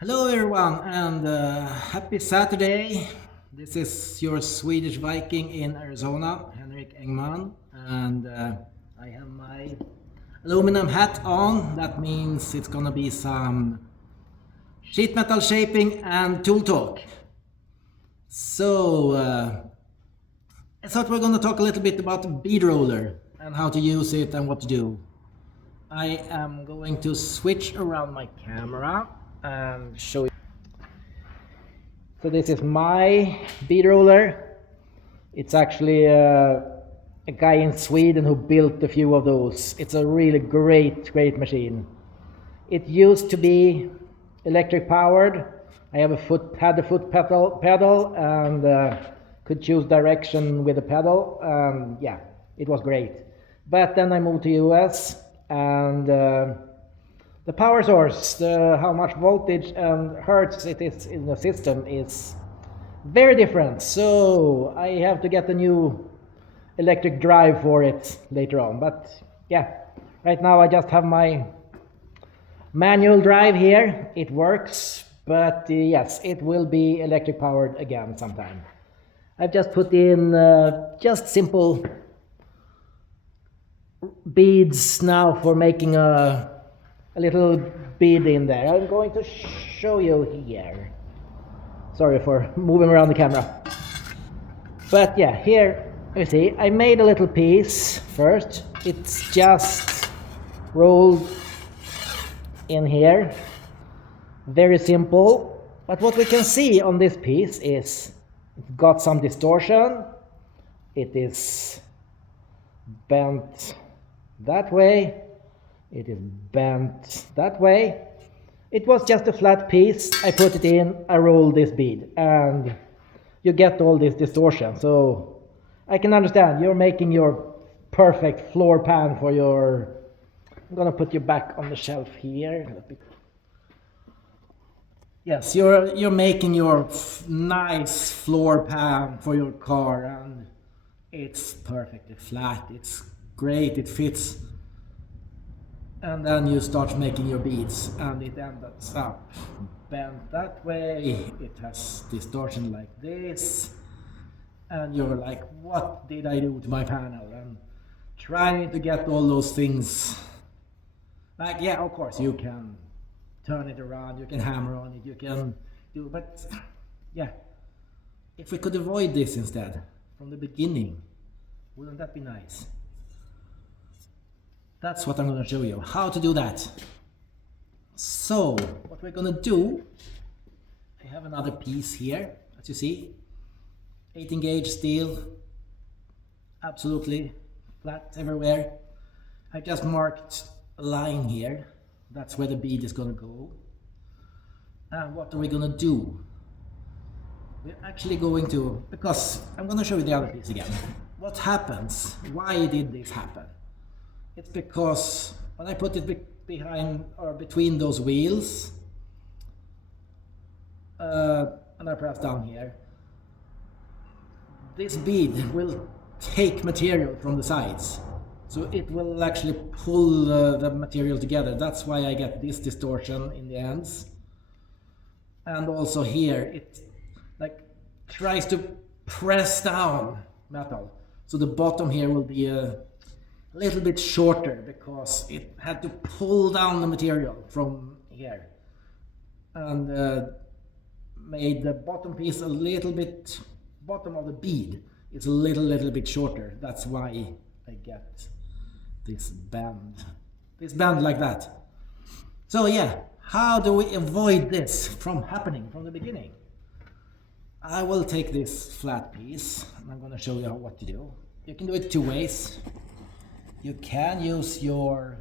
Hello everyone and happy Saturday. This is your Swedish Viking in Arizona, Henrik Engman, and I have my aluminum hat on. That means it's gonna be some sheet metal shaping and tool talk. So I thought we're gonna talk a little bit about the bead roller and how to use it and what to do. I am going to switch around my camera and show you. So this is my bead roller. It's actually a guy in Sweden who built a few of those. It's a really great machine. It used to be electric powered. I have had a foot pedal and could choose direction with the pedal. Yeah, it was great. But then I moved to US and the power source, how much voltage and hertz it is in the system is very different. So I have to get a new electric drive for it later on. But yeah, right now I just have my manual drive here. It works, but yes, it will be electric powered again sometime. I've just put in just simple beads now for making a little bead in there. I'm going to show you here. Sorry for moving around the camera. But yeah, here you see I made a little piece first. It's just rolled in here. Very simple. But what we can see on this piece is it's got some distortion. It is bent that way. It is bent that way. It was just a flat piece. I put it in, I rolled this bead, and you get all this distortion. So I can understand you're making your perfect floor pan for your... I'm gonna put you back on the shelf here. Yes, you're making your nice floor pan for your car, and it's perfectly flat. It's great. It fits. And then you start making your beads and it ends up bent that way. It has distortion like this. And you're like, what did I do to my panel? And trying to get all those things. Like, yeah, of course you can turn it around, you can hammer on it, you can do, but yeah. If we could avoid this instead, from the beginning, wouldn't that be nice? That's what I'm going to show you, how to do that. So, what we're going to do, I have another piece here, as you see. 18 gauge steel, absolutely flat everywhere. I just marked a line here, that's where the bead is going to go. And what are we going to do? We're actually going to, because I'm going to show you the other piece again. What happens? Why did this happen? It's because when I put it behind or between those wheels, and I press down here, this bead will take material from the sides. So it will actually pull the material together. That's why I get this distortion in the ends. And also here, it like tries to press down metal. So the bottom here will be a little bit shorter because it had to pull down the material from here and made the bottom piece a little bit, bottom of the bead is a little bit shorter. That's why I get this bend like that. So yeah, how do we avoid this from happening from the beginning? I will take this flat piece and I'm going to show you what to do. You can do it two ways. You can use your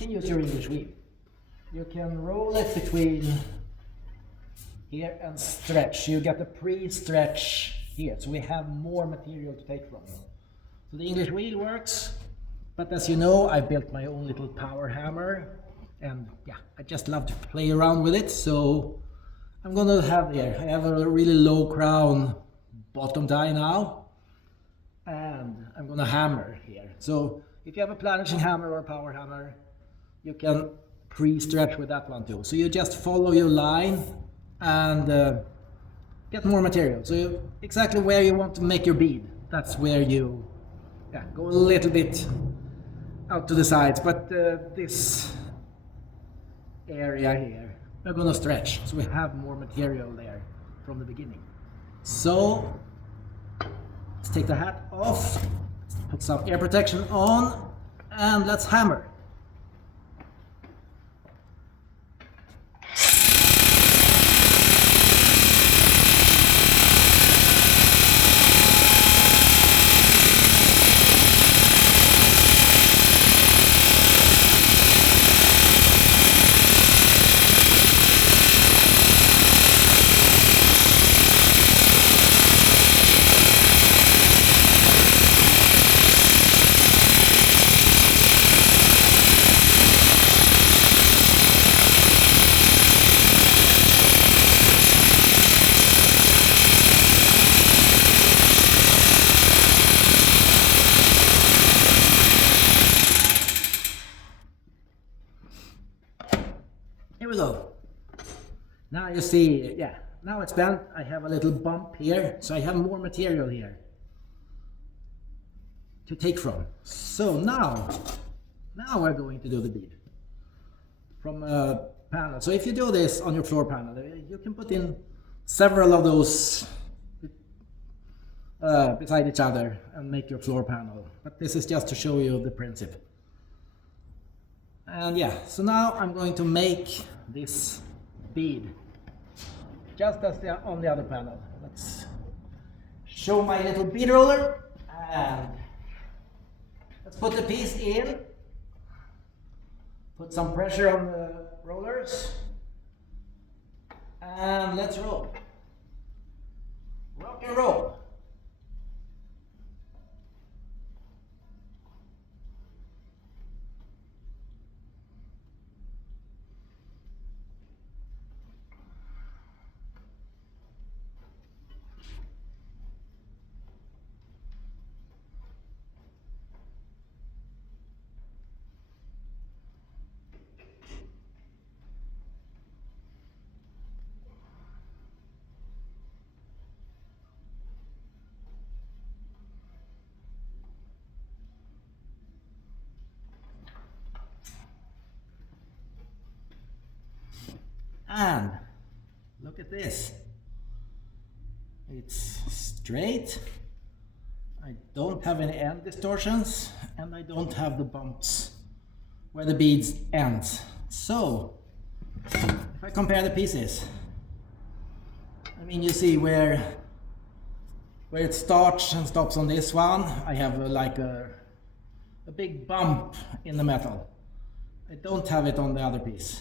English wheel. You can roll it between here and stretch. You get a pre-stretch here, so we have more material to take from. So the English wheel works, but as you know, I built my own little power hammer, and yeah, I just love to play around with it. So I'm gonna have here, I have a really low crown bottom die now. And I'm gonna hammer here. So if you have a planishing hammer or a power hammer, you can pre-stretch with that one too. So you just follow your line and get more material. So exactly where you want to make your bead, that's where you go a little bit out to the sides, but this area here we're going to stretch, so we have more material there from the beginning. So let's take the hat off, put some air protection on, and let's hammer. Here we go. Now you see, now it's bent. I have a little bump here, so I have more material here to take from. So now we're going to do the bead from a panel. So if you do this on your floor panel, you can put in several of those beside each other and make your floor panel. But this is just to show you the principle. And so now I'm going to make this bead just as on the other panel. Let's show my little bead roller and let's put the piece in, put some pressure on the rollers, and let's roll. Rock and roll. And look at this. It's straight. I don't have any end distortions, and I don't have the bumps where the beads ends. So if I compare the pieces, I mean, you see where it starts and stops on this one. I have like a big bump in the metal. I don't have it on the other piece.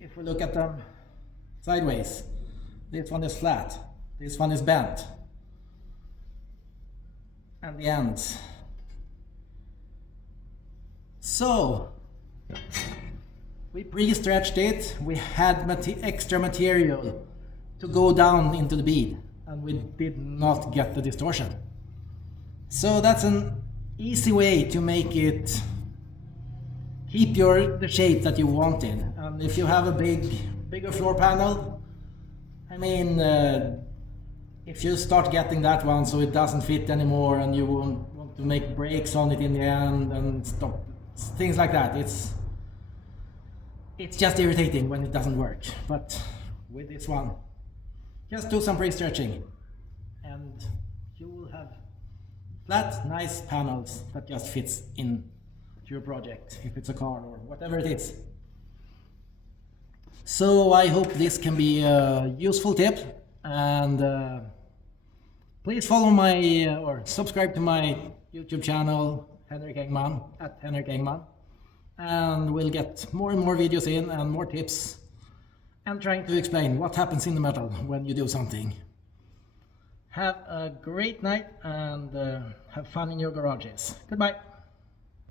If we look at them sideways, this one is flat, this one is bent, and the ends. So we pre-stretched it, we had extra material to go down into the bead, and we did not get the distortion. So that's an easy way to make it keep the shape that you wanted. And if you have a bigger floor panel, I mean, if you start getting that one so it doesn't fit anymore and you want to make breaks on it in the end and stop, things like that, it's just irritating when it doesn't work. But with this one, just do some pre-stretching and you will have flat, nice panels that just fits in to your project, if it's a car or whatever it is. So I hope this can be a useful tip, and please follow my or subscribe to my YouTube channel, Henrik Engman, at Henrik Engman, and we'll get more and more videos in and more tips and trying to explain what happens in the metal when you do something. Have a great night and have fun in your garages. Goodbye.